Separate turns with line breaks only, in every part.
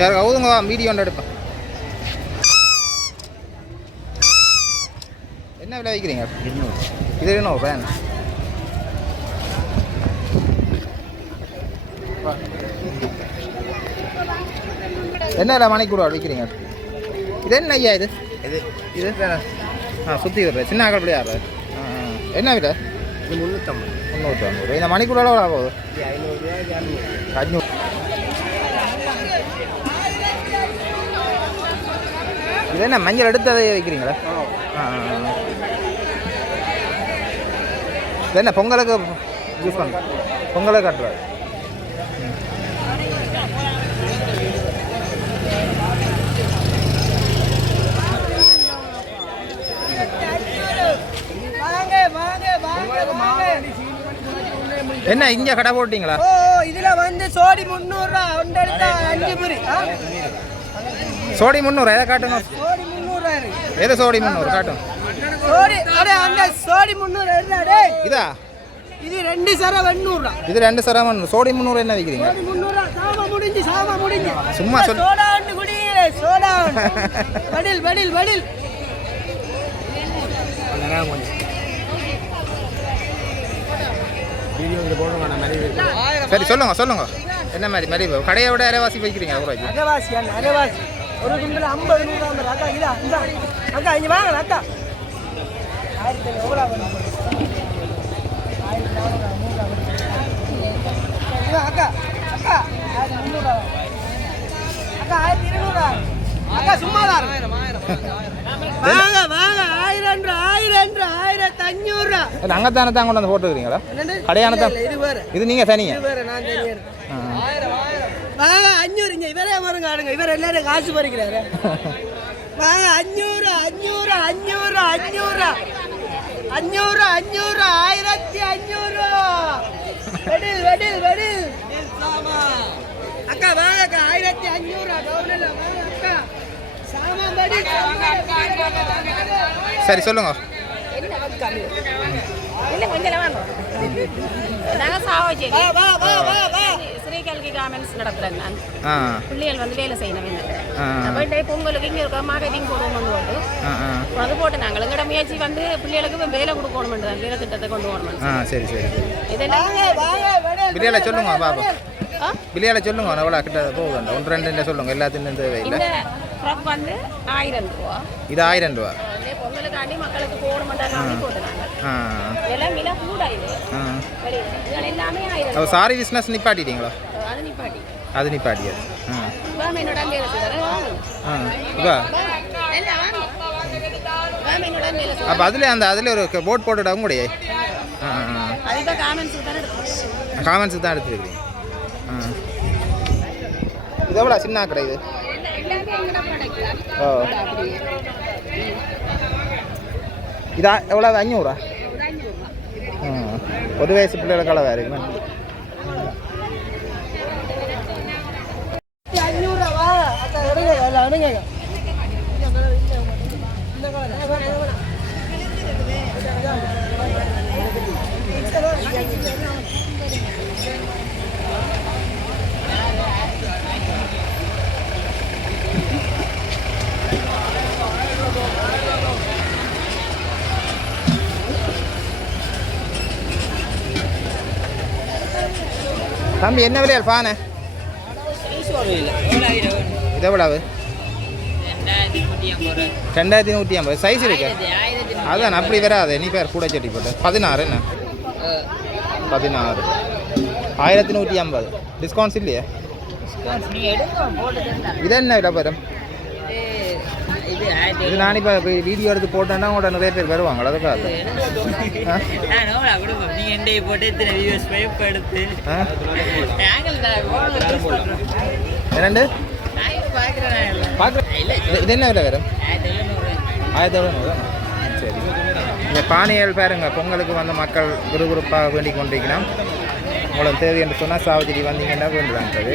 யாருக்கு அவுதுங்க வீடியோ ஒன்று எடுப்பேன் என்ன விலை வைக்கிறீங்க? இது என்ன வேன் என்ன விலை மணிக்கூட விற்கிறீங்க? இது என்ன ஐயா இது? இது இது ஆ சுற்றி விடுற சின்ன ஆக்கள் பிள்ளையாரு. என்ன விலை?
இது முந்நூற்றம்பது
முந்நூற்றி ஐம்பது இந்த மணிக்கூட எவ்வளோ ஆகுது
ஐநூறுரூவா இரநூறு
அஞ்சூறு இது என்ன மஞ்சள் எடுத்து அதை வைக்கிறீங்களா. இது என்ன பொங்கலுக்கு யூஸ் பண்ண. பொங்கலுக்கு கட்டுறாரு. என்ன இங்கே கடை போட்டிங்களா?
ஓ இதுல வந்து சோடி முந்நூறுரூவா ஒன்று எடுத்தா அஞ்சு புரி?
சோடி முந்நூறு எதை காட்டுங்க?
சோடி
எது சோடி முந்நூறு? காட்டும்
சோடி அடே அந்த சோடி முந்நூறு எடுத்தா டேய்
இதா?
இது ரெண்டு சர எண்ணூறுரூவா.
இது ரெண்டு சரம் சோடி முந்நூறு என்ன விற்கிறீங்க
சாமா முடிஞ்சு சாமா முடிஞ்சு.
சும்மா சொல்.
சோடா குடி சோடா வடில் வடில் வடில்.
சரி சொல்லுங்க சொல்லுங்க. என்ன மாதிரி மாதிரி? கடையை விட அரைவாசி வைக்கிறீங்க
அரைவாசி. அரைவாசி. ஒரு கும்பில் ஐம்பது நூறு ஐம்பது அக்கா இதா இந்தா. அக்கா இங்கே வாங்க அக்கா. ஆயிரத்தி ஐநூறு எவ்வளோ ஆகும்? ஆயிரத்தி நானூறு. இதா அக்கா அக்கா. ஆயிரத்தி முந்நூறு. அக்கா ஆயிரத்தி இருநூறு. அக்கா சும்மா தான் வாங்க வாங்க. ஆயிரம் ஆயிரம் ஆயிரத்தி அஞ்சூறு ரூபா.
அங்கே தானே தான் கொண்டு வந்து போட்டுக்கிறீங்களா?
என்னது?
கடையான
இல்ல,
தான்
இல்ல, இது
நீங்கள் தனியா
இது வேற நான் தனியா இருக்கேன்.
ஆ.
வாங்க அஞ்சூறு இங்க இவரே வருங்க ஆடுங்க இவர் எல்லாரும் காசு பறிக்கிறாரு. வாங்க அஞ்சூறு அஞ்சூறு அஞ்சூறு அஞ்சூறு. அஞ்சூறு அஞ்சூறு ஆயிரத்தி அஞ்சூறு. வெடில் வெடில் வெடில். அக்கா வாங்க அக்கா. ஆயிரத்தி அஞ்சூறு அக்கா சாமான் வெடில்
சரி சொல்லுங்க.
கொஞ்சம் நாங்கள் சாவாச்சேரி
வா வா வா வா
கார்மெண்ட்ஸ் பிள்ளைகள் வந்து வேலை செய்யணும். பொங்கலுக்கு இங்கே இருக்க மார்க்கெட்டிங் போடுவோம்னு போட்டு அது போட்டு நாங்கள் முயற்சி வந்து பிள்ளைகளுக்கு இப்ப வேலை கொடுக்கணும் தான் வேலை திட்டத்தை கொண்டு
சரி சரி.
இதெல்லாம்
பிரியால சொல்லுங்க? பிரியால சொல்லுங்க எவ்வளோ கிட்ட போகுது ஒன்று ரெண்டு சொல்லுங்க
ஃப்ராக் வந்து ஆயிரம் ரூபா.
இது ஆயிரம் ரூபா.
பொங்கலுக்காண்டி மக்களுக்கு கூட இது சரி இதெல்லாம் எல்லாமே ஆயிரம்
அப்போ சாரி பிஸ்னஸ் நிப்பாட்டிட்டீங்களா.
அது நிப்பாட்டி
அது நிப்பாட்டியாது அப்போ அதில் அந்த அதில் ஒரு போட் போட்டுட்டாங்க கூட ஆ ஆ
அது இப்போ காமெண்ட்ஸ் தானே
ஆ இது எவ்வளோ சின்ன கடை இது ஓ இதா எவ்வளோ அஞ்சூறா ஒரு வயசு பிள்ளைகளுக்கு அளவாக இருக்குண்ணா
அஞ்சூறு ரூபா அக்கா எடுங்க அதில் எடுங்க இந்த கலர்
தம்பி என்ன விலையா பானை இது எவ்வளவு ரெண்டாயிரத்தி நூற்றி ஐம்பது. சைஸ் இருக்கு? அதான் அப்படி வராது. நீ பேர் கூட செட்டி போட்டு. பதினாறு என்ன? பதினாறு. ஆயிரத்தி நூற்றி ஐம்பது. டிஸ்கவுண்ட்ஸ் இல்லையா? இது என்ன இடப்பரம் இது நான் இப்போ வீடியோ எடுத்து போட்டேன்னா உங்களோட நிறைய பேர் வருவாங்க அதுக்காக ஆ? இது- என்ன விலை வரும்? ஆயிரத்தி எழுநூறு. சரி இந்த பானைகள் பாருங்க பொங்கலுக்கு வந்த மக்கள் விறுவிறுப்பாக வேண்டிக் கொண்டிருக்கிறோம் உங்களுக்கு தேவை என்று சொன்னால் சாவச்சேரி வந்தீங்கன்னா வேண்டுதான்றது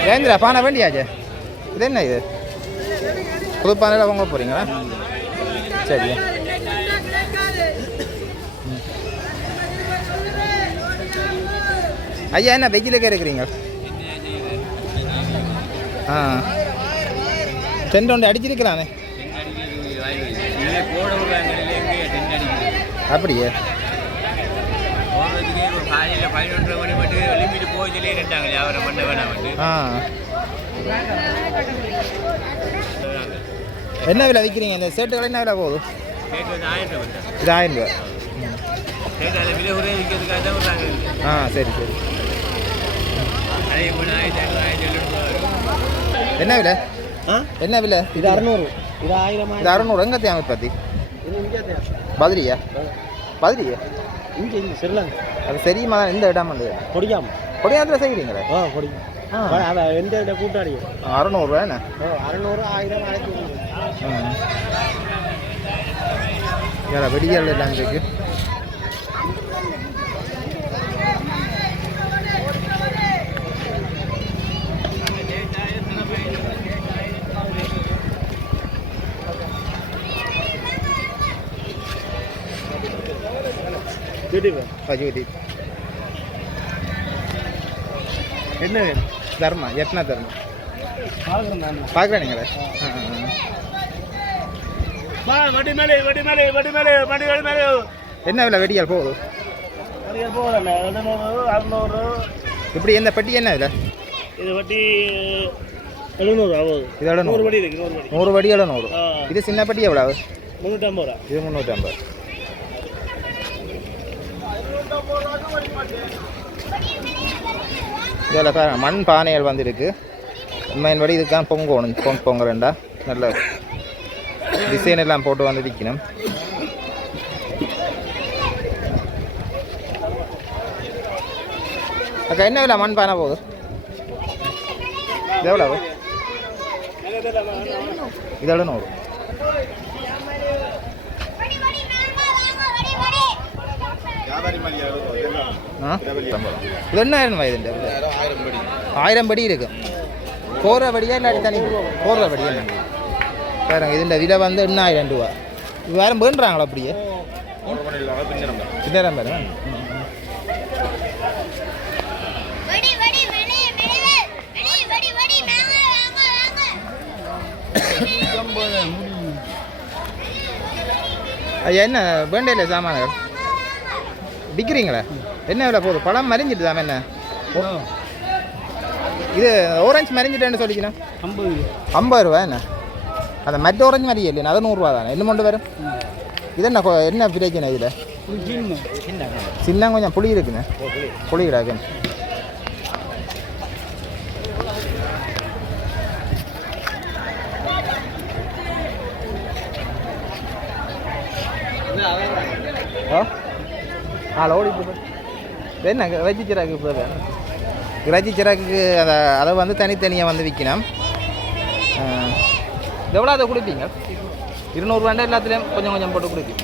ஜெயந்திரா பானை வேண்டியாச்சே? இது என்ன இது? புது பானையில் வாங்க போகிறீங்களா சரி. ஐயா என்ன வெஜ்ஜில் இருக்கிறீங்க? ஆ. டென்ட் ஒன்று
அடிச்சிருக்கிறானே.
அப்படியே?
காலையில் பதினொன்றரை மணி மட்டும் லிமிட் போச்சுலேயே நின்றாங்க வியாபாரம் பண்ண வேணாம் வந்து
என்ன விலை விற்கிறீங்க? இந்த செட்டுகள் என்ன விலை போகுது?
வந்து ஆயிரம் ரூபாய்.
இது ஆயிரம் ரூபா
அதில் விலை ஒரே விற்கிறதுக்காக தான் விடுறாங்க
ஆ சரி சரி.
அதே போல் ஆயிரத்தி ஐநூறு ஆயிரத்தி
என்ன விலை? என்ன விலை?
இது அறுநூறு. இது ஆயிரம்
இது அறுநூறு. எங்கே தேவை
இங்கே
பதிரியா? பதிரியா?
இங்கே இங்கே ஸ்ரீலங்கா
அது சரியுமா? இந்த இடம் வந்து
கொடிக்காம
கொடியாத்தில் செய்கிறீங்களே ஆ.
அதான் எந்த கூட்டாளி
அறநூறுவா என்ன?
அறநூறு ஆயிரம் ஆயிரத்தி
வெடிகள் எல்லாம் பிரதீப் பிரஜோதீப்
என்ன வேணும்
தர்மா எத்தனை தர்மா
பார்க்குறேன்
நீங்களே என்ன விலை வெடியால் போகுது இப்படி என்ன பட்டி என்ன விலை
இது வட்டி எழுநூறு ஆகுது நூறு வடி நூறு வடி எழுநூறு
இது சின்ன பட்டி எவ்வளோ
முந்நூற்றம்பது ரூபா
இது முந்நூற்றம்பது இதில் பாருங்க மண் பானைகள் வந்துருக்கு. உண்மையின்படி இதுக்கான பொங்கணும். பொங்க பொங்கலண்டா நல்ல டிசைன் எல்லாம் போட்டு வந்து விற்கணும் அக்கா என்ன விலை மண் பானை போகுது? எவ்வளவு? இதோட நூறு இது என்ன ஆயிரம் வயது ஆயிரம் படி. இருக்கும் போகிற படியாக இல்லாட்டி தனி போடுற படியா பாருங்க இதுண்ட விலை வந்து என்ன ஆயிரம் ரூபா வேற வேண்டுறாங்களா அப்படியே? பின்னரம் பாருங்க ஐயா என்ன வேண்டையில் சாமான்கள் விற்கிறீங்களா என்ன விலை போகுது? பழம் மறிஞ்சிட்டு தாம என்ன இது ஓரஞ்சு மறிஞ்சிட்டேன்னு சொல்லிக்கணும்.
ஐம்பது
ஐம்பது ரூபா என்ன? அந்த மற்ற ஓரஞ்சு மாதிரி இல்லையா? அது நூறுரூவா தானே என்ன கொண்டு வரும்? இது என்ன என்ன பிரச்சனை இதில்? சின்ன கொஞ்சம் புளி இருக்குண்ணே. புளி கிடாக்கு. ஓ ஆ? லோடி இது என்ன இறைச்சி சிராக்கு இப்போ இறைச்சி சிராக்கு அதை அதை வந்து தனித்தனியாக வந்து விற்கணும். எவ்வளோ அதை கொடுப்பீங்க? இருநூறுவாண்டா எல்லாத்துலேயும் கொஞ்சம் கொஞ்சம் போட்டு கொடுப்பீங்க?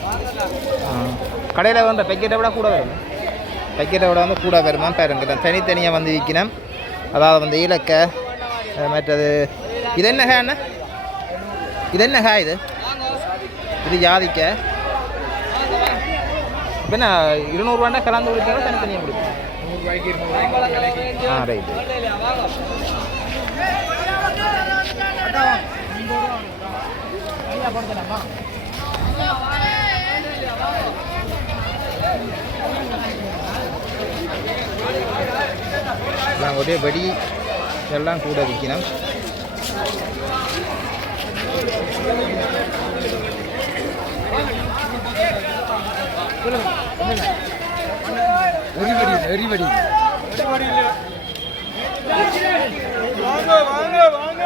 கடையில் வந்து பேக்கெட்டை விட கூட வரும்? பேக்கெட்டை விட வந்து கூட வருமா? பாருங்க தனித்தனியாக வந்து விற்கணும். அதாவது வந்து இலக்கை மற்றது இது என்ன ஹே இது என்ன ஹே இது? இது ஜாதிக்க இப்போ என்ன இருநூறுவாண்டா கலந்து கொடுத்தீங்களா தனித்தனியாக கொடுப்பீங்க. ஆ ரைட்டு எல்லாம் ஒரே வெடி எல்லாம் கூட விற்கணும் சொல்லுங்கள் எரிவடி வாங்க வாங்க வாங்க.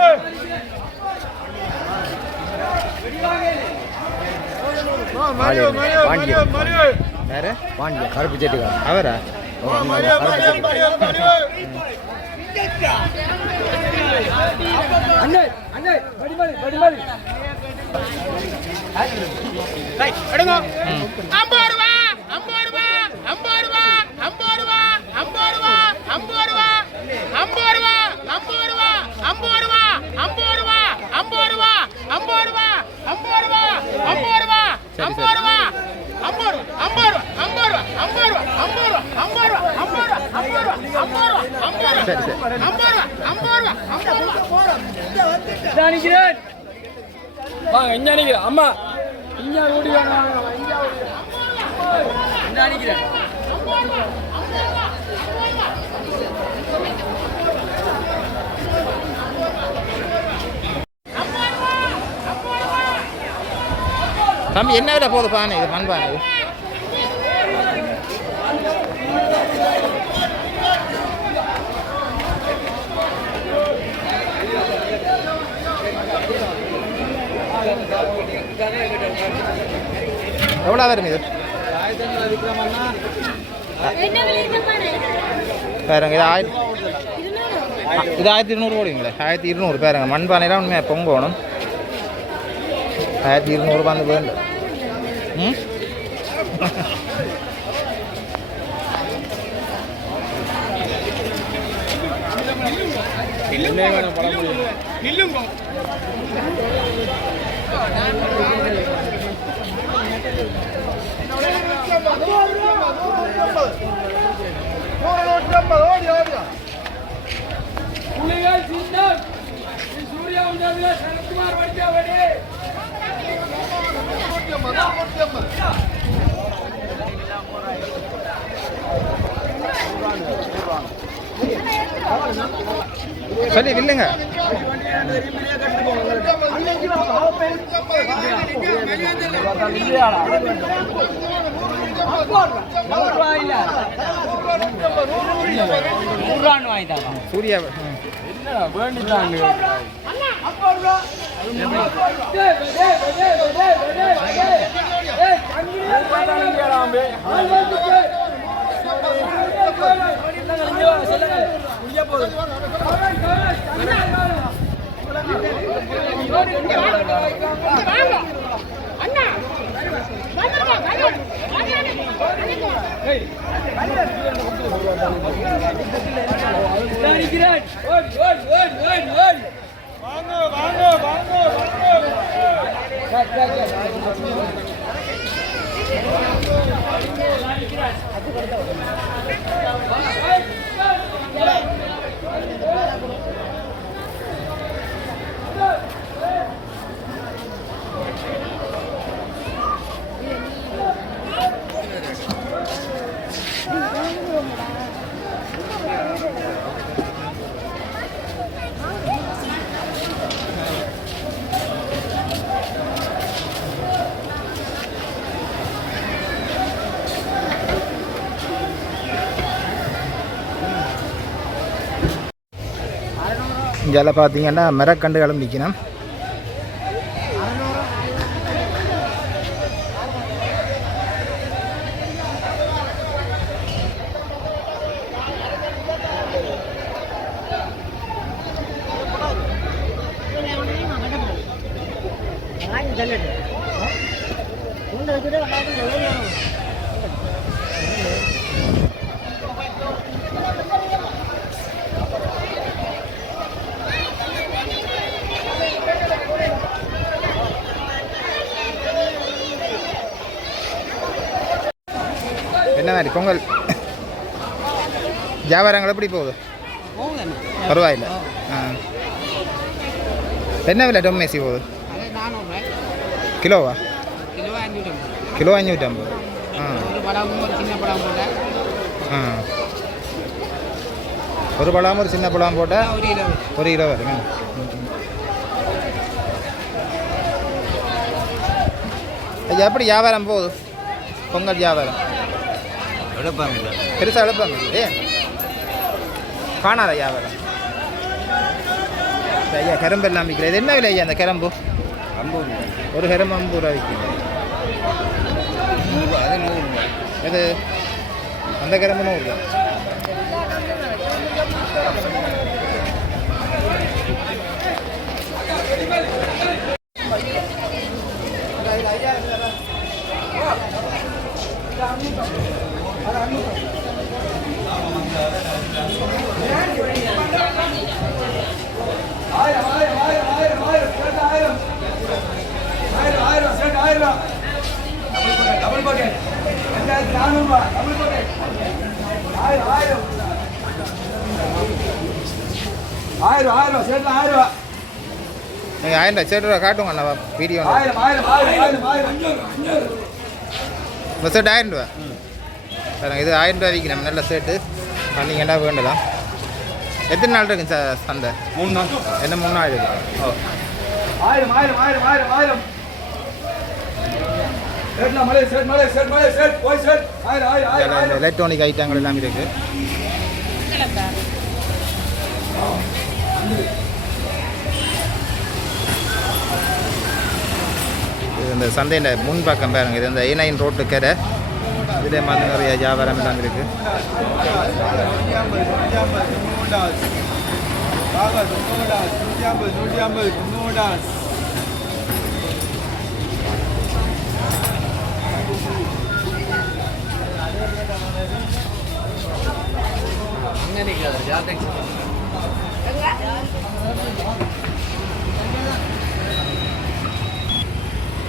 வேற?
வாண்டியா கருப்பு செட்டுக்கார
அவரா?
அண்ணே அண்ணே
இங்க நிக்கிறேன் அம்மா இங்க ஓடி வாங்க
தம்பி என்ன விட போகுது பானை? இது மண் பானை எவ்வளோ வரும் இது பாருங்க இது ஆயிரத்தி இது ஆயிரத்தி இருநூறு ஓடுவீங்களே ஆயிரத்தி இருநூறு பாருங்க. மண்பானைலாம் உண்மையாக பொங்கணும் ஆயிரத்தி இருநூறுபா அந்த பேருந்து ம்?
புலிகள் சின்னம் சூர்யா உண்டாவில சரத்குமார் வடிச்சாவடி
சொல்லி வில்லுங்க
நூறாண்டு வாங்கிட்டாங்க
சூர்யா வாங்க.
வேண்டிட்டாங்க
இங்கே பார்த்தீங்கன்னா மரக்கண்டுகளும் விற்கணும் என்ன மாதிரி பொங்கல். வியாபாரங்கள் எப்படி போகுது? பரவாயில்ல. ஆ. என்ன விலை டொம்மேசி போகுது? கிலோவா? கிலோ அஞ்சூற்றம்பது ஆ. ஆ. ஒரு பழம் ஒரு சின்ன பழம் போட்டால் ஒரு கிலோ வரும். எப்படி வியாபாரம் போகுது? பொங்கல் வியாபாரம்.
எடுப்பாங்க
பெருசாக எழுப்பாங்க ஏ காணாத வியாபாரம் ஐயா கரும்பு எல்லாம் விற்கிறது இது என்ன விலை ஐயா அந்த கரும்பு? ஒரு கரும்பு ஐம்பது ரூபா விற்கும்.
அது நூறு ரூபாய்.
இது அந்த கரும்பு நூறு
ஆயிரம்
சரி ரூபா காட்டுங்க அண்ணா வீடியோ இந்த செட் ஆயிரம் ரூபா பாருங்க இது ஆயிரம் ரூபா விற்கிறோம் நல்ல செட்டு வந்தீங்கன்னா வேண்டலாம் எத்தனை நாள் இருக்குங்க சார் சந்தை
மூணு நாள்
என்ன மூணு நாள் இருக்கு ஓ
ஆயிரம் ஆயிரம் ஆயிரம் ஆயிரம் ஆயிரம் சேர்ட்ல மலை சேட் மலை
இந்த சந்தையின் முன்பக்கம் பாருங்கள் இது இந்த ஏ நைன் ரோட்டு கடை இதிலே மாதிரி நிறைய வியாபாரம் எல்லாம் இருக்கு.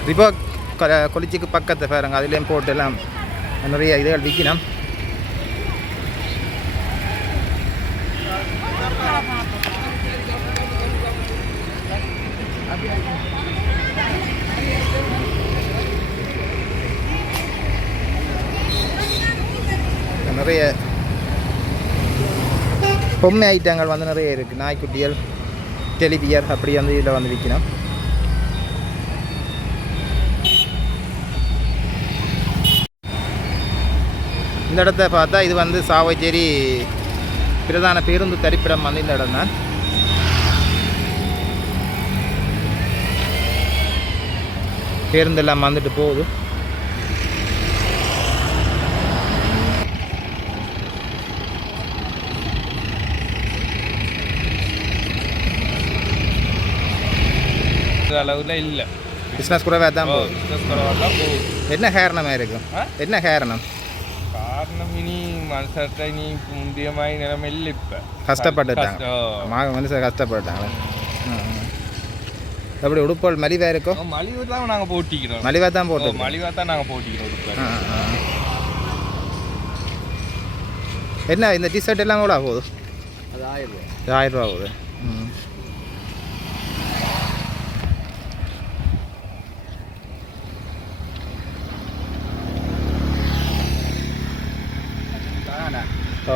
ரிபோ கொலிச்சிக்கு பக்கத்து பாருங்க அதுலேயும் போட்டு எல்லாம் நிறைய இதுகள் விற்கணும் நிறைய பொம்மை ஐட்டங்கள் வந்து நிறைய இருக்குது நாய்க்குட்டிகள் டெலிபியர் அப்படி வந்து இதில் வந்து விற்கணும் இந்த இடத்த பார்த்தா இது வந்து சாவச்சேரி பிரதான பேருந்து தரிப்பிடம் வந்து இந்த இடம் தான். பேருந்து எல்லாம் வந்துட்டு போகுது.
அளவில் இல்லை.
பிஸ்னஸ் கூடவே தான் போகுது.
பிஸ்னஸ் குறவாக தான் போகுது.
என்ன காரணமாக இருக்கும்? என்ன காரணம்?
காரணம் இனி மனுஷர்கிட்ட இனி முந்தைய மாதிரி நிலைமை இல்லை இப்போ
கஷ்டப்பட்டுட்டாங்க. மாக மனுஷன் கஷ்டப்பட்டாங்க எப்படி உடுப்பல் மலிவாக இருக்கும்
மலிவு தான் நாங்கள் போட்டிக்கிறோம்
மலிவாக தான் போட்டு
மலிவாக தான் நாங்கள் போட்டிக்கிறோம்.
என்ன இந்த டிஷர்ட் எல்லாம் எவ்வளோ போகுது
அது ஆயிரம்
ஆயிரம் ரூபா ஆகுது ம் ஓ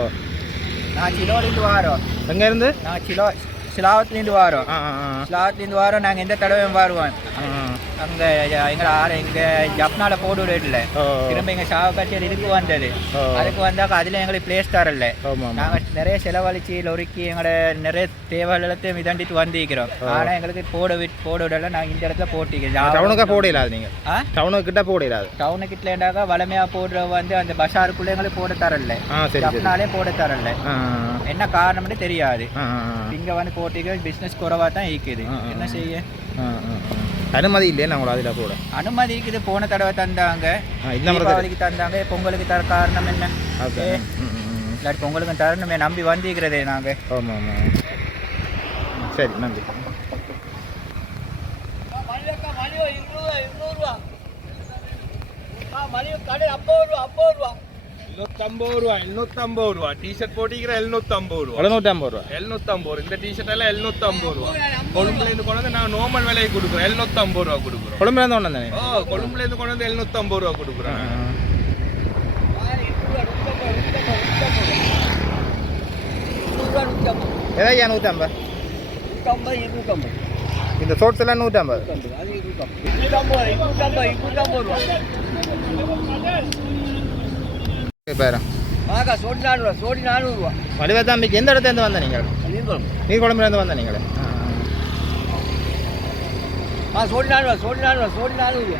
நான் சிலோலேருந்து வாரோம்
எங்கேருந்து?
நான் சிலோ சிலாவத்துலேருந்து வாரோம் சிலாவத்துலேருந்து வாரோம் நாங்கள் எந்த தடவையும் வருவோம். அங்கே எங்களை ஆறு இங்கே ஜப்னால போடு விடல
ஓ
திரும்ப எங்கள் சாவக்காட்சியில் இதுக்கு வந்தது. அதுக்கு வந்தாக்க அதில் எங்களுக்கு பிளேஸ் தரல
ஆமாம் ஆமாம்
நாங்கள் நிறைய செலவழிச்சு லொறுக்கி எங்களோட நிறைய தேவைகளத்தையும் மிதண்டிட்டு வந்திருக்கிறோம். ஆனால் எங்களுக்கு போட விட் போட விடல. நாங்கள் இந்த இடத்துல போட்டிக்கிறோம்
டவுனுக்கா போட இல்லாது நீங்கள் டவுனுக்கு கிட்ட போட இல்லாது?
டவுனுக்கிட்டேண்டாக்கா வளமையாக போடுற வந்து அந்த பஸாருக்குள்ளே எங்களுக்கு போட தரல ஜப்னாலே போட தரல என்ன காரணம்னு தெரியாது. இங்கே வந்து போட்டிக்க பிஸ்னஸ் குறவாக தான் இருக்குது. என்ன செய்ய.
அனுமதி இல்லையே நாங்கள் அதில் கூட
அனுமதி இருக்குது போன தடவை தந்தாங்க.
இந்த
தீபாவளிக்கு தந்தாங்க பொங்கலுக்கு தர காரணம் என்ன?
ஓகே.
இல்லாட்டி பொங்கலுக்கு தரணுமே நம்பி வந்திருக்கிறதே நாங்கள்
ஆமாம் ஆமாம் சரி நன்றி.
எழுநூத்தம்பது ரூபா எழுநூத்தம்பது ரூபா டிஷர்ட் போட்டிக்கிற எழுநூத்தம்பது ரூபா
எழுநூற்றம்பது ரூபா
எழுநூத்தம்பது ரூபா இந்த டிஷர்ட் எல்லாம் எழுநூத்தம்பது ரூபா கொழும்புல இருந்து கொண்டு வந்து நான் நார்மல் விலையை கொடுக்குறோம் எழுநூத்தம்பது ரூபா கொடுக்குறோம்
கொழும்புலேருந்து ஒன்று தானே
ஓ கொழும்புல இருந்து கொண்டு வந்து எழுநூத்தம்பது ரூபா கொடுக்குறோம்
ஏதாவது நூற்றம்பது இந்த சோட்ஸ் எல்லாம் நூற்றம்பது பேரா.
மாக்கா சோடி நானூறுவா சோடி நானூறுவா.
வடிவத்தாம்பிக்கு எந்த இடத்துலேருந்து வந்த நீங்கள்? நீர் குழம்புலேருந்து வந்த நீங்கள்.
ஆ. சோடி நானூறுவா சோடி நானூறுவா சோடி நானூறுவா.